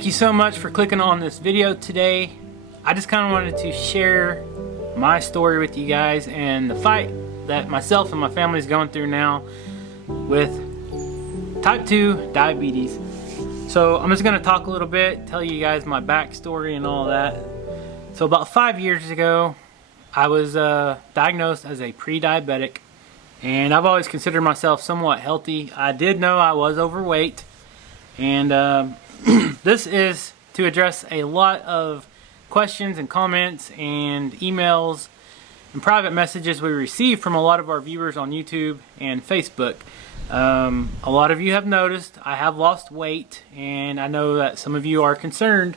Thank you so much for clicking on this video today. I just kind of wanted to share my story with you guys and the fight that myself and my family is going through now with type 2 diabetes. So I'm just going to talk a little bit, tell you guys my backstory and all that. So about 5 years ago, I was diagnosed as a pre-diabetic, and I've always considered myself somewhat healthy. I did know I was overweight, and this is to address a lot of questions and comments and emails and private messages we receive from a lot of our viewers on YouTube and Facebook. A lot of you have noticed I have lost weight, and I know that some of you are concerned.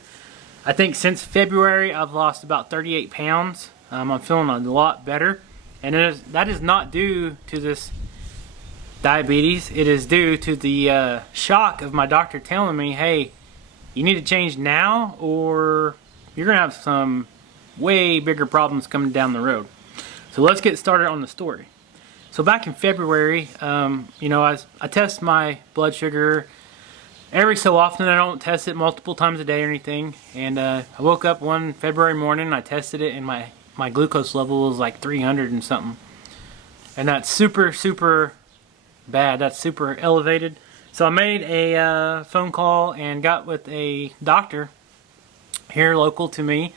I think since February I've lost about 38 pounds. I'm feeling a lot better, and that is not due to this diabetes. It is due to the shock of my doctor telling me, hey, you need to change now or you're gonna have some way bigger problems coming down the road. So let's get started on the story. So back in February, you know, I test my blood sugar every so often. I don't test it multiple times a day or anything. And I woke up one February morning, I tested it, and my glucose level was like 300 and something. And that's super bad. That's super elevated. So I made a phone call and got with a doctor here local to me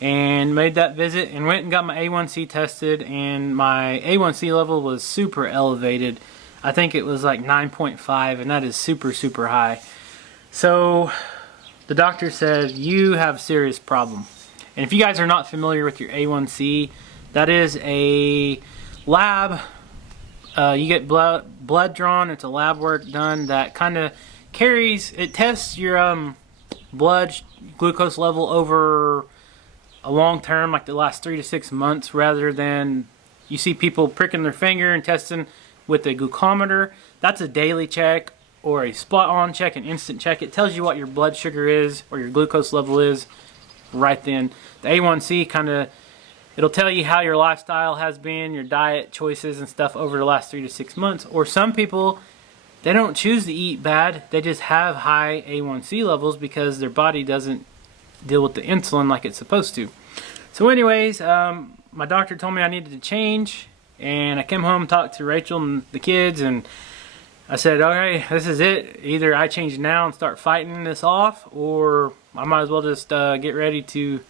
and made that visit and went and got my A1C tested, and my A1C level was super elevated. I think it was like 9.5, and that is super high. So the doctor said, you have a serious problem. And if you guys are not familiar with your A1C, that is a lab. You get blood drawn. It's a lab work done that kind of it tests your blood glucose level over a long term, like the last 3 to 6 months, rather than you see people pricking their finger and testing with a glucometer. That's a daily check or a spot on check, an instant check. It tells you what your blood sugar is or your glucose level is right then. The A1C it'll tell you how your lifestyle has been, your diet choices and stuff over the last 3 to 6 months. Or some people, they don't choose to eat bad, they just have high A1C levels because their body doesn't deal with the insulin like it's supposed to. So anyways, my doctor told me I needed to change, and I came home, talked to Rachel and the kids, and I said, okay, this is it. Either I change now and start fighting this off, or I might as well just get ready to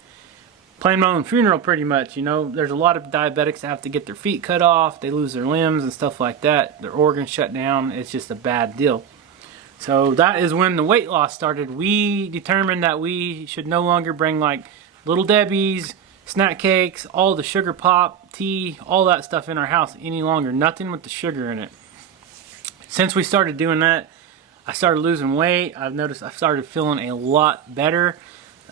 plan my own funeral pretty much. You know, there's a lot of diabetics that have to get their feet cut off, they lose their limbs and stuff like that, their organs shut down. It's just a bad deal. So that is when the weight loss started. We determined that we should no longer bring like Little Debbie's, snack cakes, all the sugar pop, tea, all that stuff in our house any longer. Nothing with the sugar in it. Since we started doing that, I started losing weight. I've noticed I started feeling a lot better.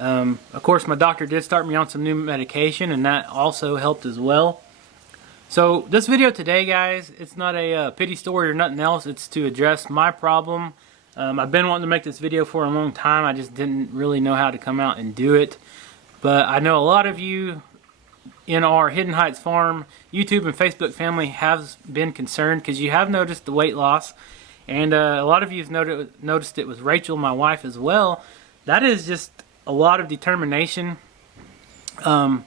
Of course, my doctor did start me on some new medication, and that also helped as well. So this video today, guys, it's not a pity story or nothing else. It's to address my problem. I've been wanting to make this video for a long time. I just didn't really know how to come out and do it. But I know a lot of you in our Hidden Heights Farm YouTube and Facebook family have been concerned because you have noticed the weight loss. And a lot of you have noticed it with Rachel, my wife, as well. That is just a lot of determination from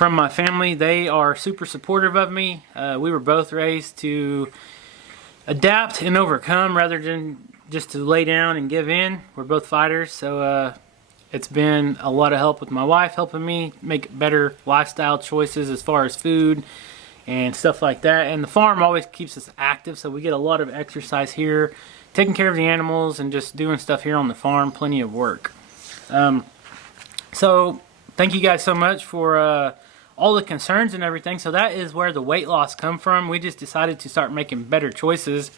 my family. They are super supportive of me. We were both raised to adapt and overcome rather than just to lay down and give in. We're both fighters, so it's been a lot of help with my wife helping me make better lifestyle choices as far as food and stuff like that. And the farm always keeps us active, so we get a lot of exercise here, taking care of the animals and just doing stuff here on the farm, plenty of work. So thank you guys so much for all the concerns and everything. So that is where the weight loss come from. We just decided to start making better choices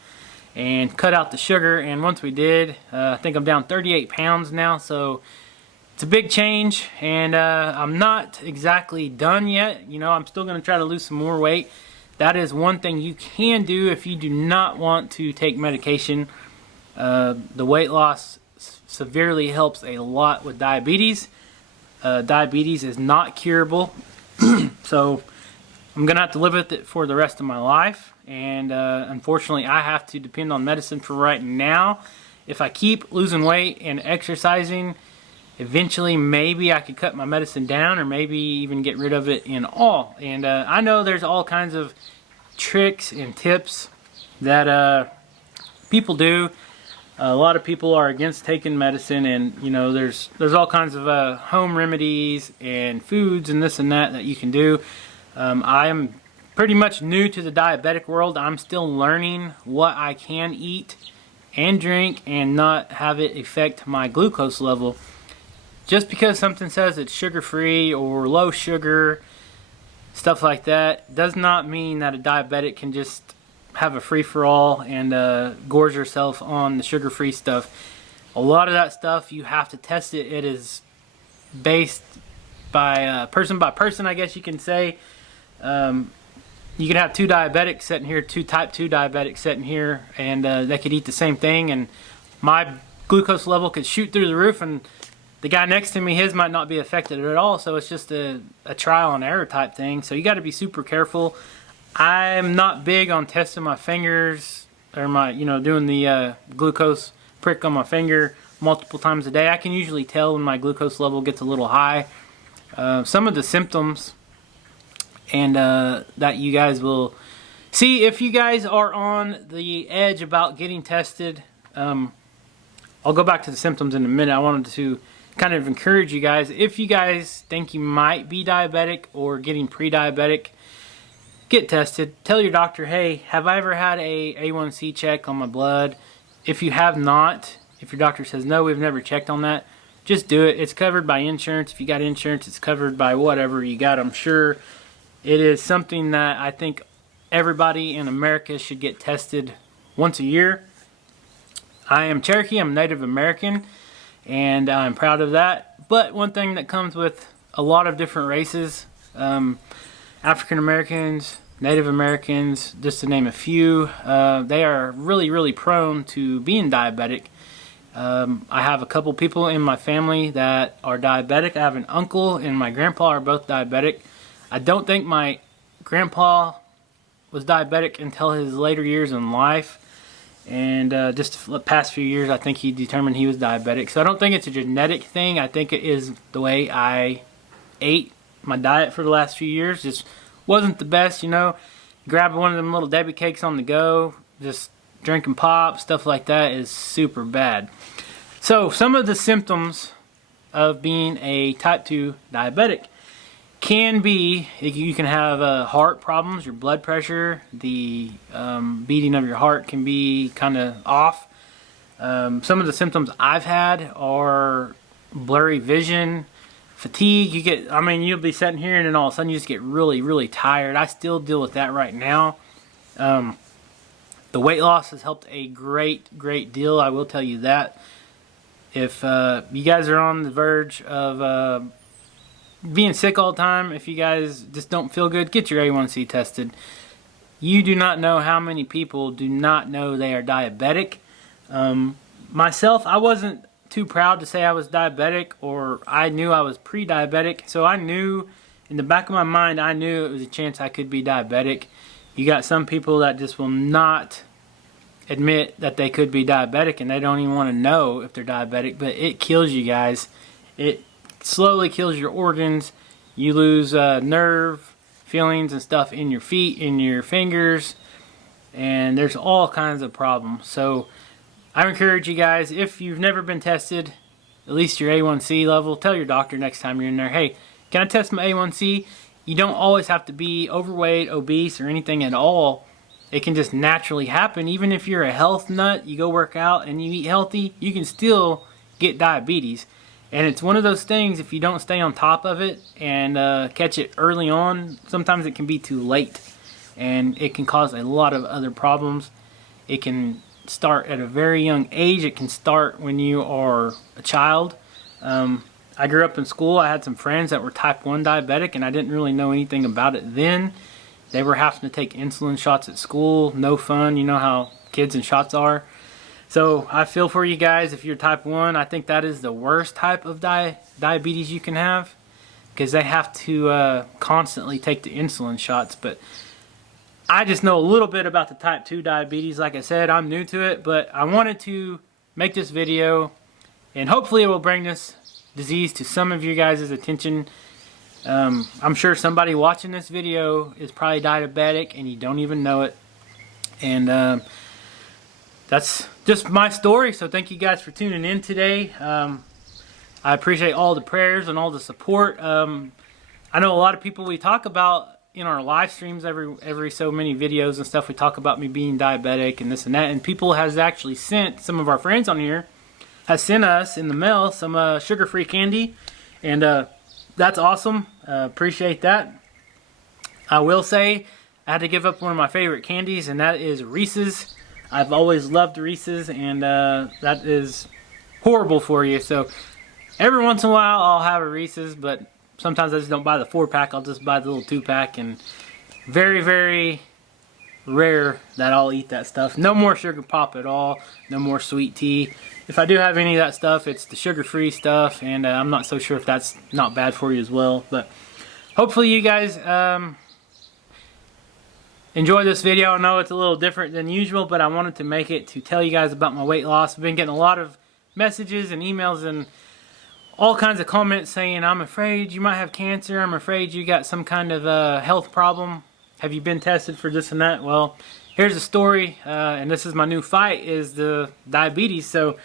and cut out the sugar, and once we did, I think I'm down 38 pounds now, so it's a big change. And I'm not exactly done yet. You know, I'm still going to try to lose some more weight. That is one thing you can do if you do not want to take medication. The weight loss severely helps a lot with diabetes. Diabetes is not curable, so I'm gonna have to live with it for the rest of my life, and unfortunately I have to depend on medicine for right now, if I keep losing weight and exercising, eventually maybe I could cut my medicine down, or maybe even get rid of it in all. And I know there's all kinds of tricks and tips that people do. A lot of people are against taking medicine, and you know, there's all kinds of home remedies and foods and this and that you can do. I am pretty much new to the diabetic world. I'm still learning what I can eat and drink and not have it affect my glucose level. Just because something says it's sugar-free or low sugar, stuff like that, does not mean that a diabetic can just have a free-for-all and gorge yourself on the sugar-free stuff. A lot of that stuff, you have to test it. It is based by person, I guess you can say. You could have two diabetics sitting here, two type 2 diabetics sitting here, and they could eat the same thing, and my glucose level could shoot through the roof, and the guy next to me, his might not be affected at all. So it's just a trial and error type thing. So you got to be super careful. I'm not big on testing my fingers, or doing the glucose prick on my finger multiple times a day. I can usually tell when my glucose level gets a little high. Some of the symptoms, and that you guys will see if you guys are on the edge about getting tested. I'll go back to the symptoms in a minute. I wanted to kind of encourage you guys, if you guys think you might be diabetic or getting pre-diabetic, get tested. Tell your doctor, hey, have I ever had a A1C check on my blood? If you have not, if your doctor says no, we've never checked on that, just do it. It's covered by insurance. If you got insurance, it's covered by whatever you got, I'm sure. It is something that I think everybody in America should get tested once a year. I am Cherokee, I'm Native American, and I'm proud of that. But one thing that comes with a lot of different races, African Americans, Native Americans, just to name a few, they are really, really prone to being diabetic. I have a couple people in my family that are diabetic. I have an uncle and my grandpa are both diabetic. I don't think my grandpa was diabetic until his later years in life. And just the past few years, I think he determined he was diabetic. So I don't think it's a genetic thing. I think it is the way I ate. My diet for the last few years just wasn't the best, Grab one of them little Debbie cakes on the go, just drinking pop, stuff like that is super bad. So some of the symptoms of being a type 2 diabetic can be, you can have heart problems, your blood pressure, the beating of your heart can be kind of off. Some of the symptoms I've had are blurry vision, fatigue. You'll be sitting here and then all of a sudden you just get really, really tired. I still deal with that right now. The weight loss has helped a great, great deal. I will tell you that. If you guys are on the verge of being sick all the time, if you guys just don't feel good, get your A1C tested. You do not know how many people do not know they are diabetic. Myself, I wasn't too proud to say I was diabetic, or I knew I was pre-diabetic, so I knew, in the back of my mind, I knew it was a chance I could be diabetic. You got some people that just will not admit that they could be diabetic, and they don't even want to know if they're diabetic, but it kills you guys. It slowly kills your organs. You lose nerve feelings and stuff in your feet, in your fingers, and there's all kinds of problems. So I encourage you guys, if you've never been tested, at least your A1C level, tell your doctor next time you're in there, hey, can I test my A1C? You don't always have to be overweight, obese, or anything at all. It can just naturally happen. Even if you're a health nut, you go work out and you eat healthy, you can still get diabetes. And it's one of those things, if you don't stay on top of it and catch it early on, sometimes it can be too late. And it can cause a lot of other problems. It can start at a very young age. It can start when you are a child. I grew up in school. I had some friends that were type 1 diabetic, and I didn't really know anything about it then. They were having to take insulin shots at school. No fun. You know how kids and shots are. So I feel for you guys if you're type 1. I think that is the worst type of diabetes you can have, because they have to constantly take the insulin shots. But I just know a little bit about the type 2 diabetes. Like I said, I'm new to it, but I wanted to make this video, and hopefully it will bring this disease to some of you guys' attention. I'm sure somebody watching this video is probably diabetic and you don't even know it. And that's just my story, so thank you guys for tuning in today. I appreciate all the prayers and all the support. I know a lot of people, we talk about in our live streams every so many videos and stuff, we talk about me being diabetic and this and that, and people has actually sent, some of our friends on here has sent us in the mail some sugar-free candy, and that's awesome. Appreciate that. I will say I had to give up one of my favorite candies, and that is Reese's. I've always loved Reese's, and that is horrible for you. So every once in a while I'll have a Reese's, but sometimes I just don't buy the 4-pack. I'll just buy the little 2-pack, and very, very rare that I'll eat that stuff. No more sugar pop at all. No more sweet tea. If I do have any of that stuff, it's the sugar-free stuff, and I'm not so sure if that's not bad for you as well. But hopefully you guys enjoy this video. I know it's a little different than usual, but I wanted to make it to tell you guys about my weight loss. I've been getting a lot of messages and emails and all kinds of comments saying, I'm afraid you might have cancer, I'm afraid you got some kind of health problem, have you been tested for this and that? Well, here's the story, and this is my new fight, is the diabetes. So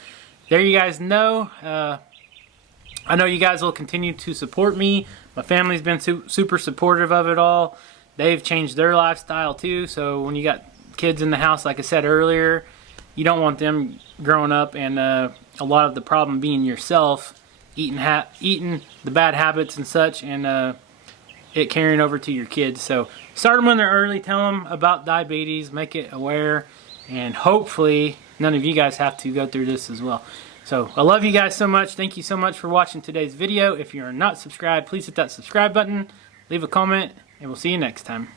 there you guys know. I know you guys will continue to support me. My family's been super supportive of it all. They've changed their lifestyle too, so when you got kids in the house, like I said earlier, you don't want them growing up and a lot of the problem being yourself, eating the bad habits and such, and it carrying over to your kids. So start them when they're early, tell them about diabetes, make it aware, and hopefully none of you guys have to go through this as well. So I love you guys so much. Thank you so much for watching today's video. If you're not subscribed, please hit that subscribe button, leave a comment, and we'll see you next time.